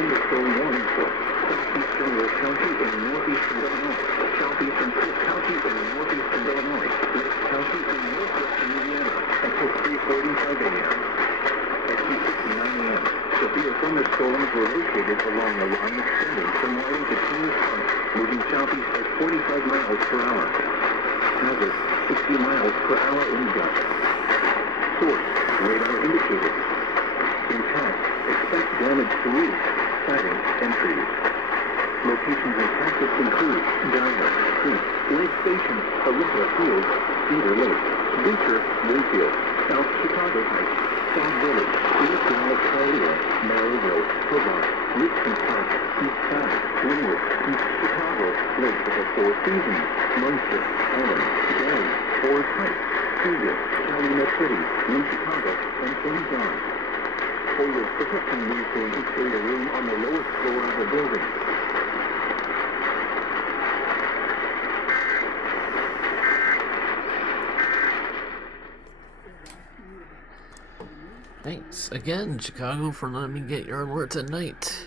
thunderstorm warning for southeastern Will County in northeastern Illinois, southeastern Cook County in northeastern Illinois, Lake County in northwestern Indiana until 3:45 a.m. At 2:59 a.m., severe thunderstorms were located along a line extending from Raleigh to Kings Park, moving southeast at 45 miles per hour. Hazard, 60 miles per hour in gust. Source, radar indicated. Impact, expect damage to roofs, siding, and trees. Locations in Texas include Dyer Creek, Lake Station, Olympia Field, Cedar Lake, Beecher, Mayfield, South Chicago Heights, South Village, East Dallas, Hialeah, Maryville, Hobart, Richmond Park, East Side, Wynwood, East Chicago, Lake of the Four Seasons, Munster, Elm, Gary, Forest Heights, Cedar, Calumet City, New Chicago, and St. John. For your protection, please secure your room on the lowest floor of the building. Thanks again, Chicago, for letting me get your alert tonight.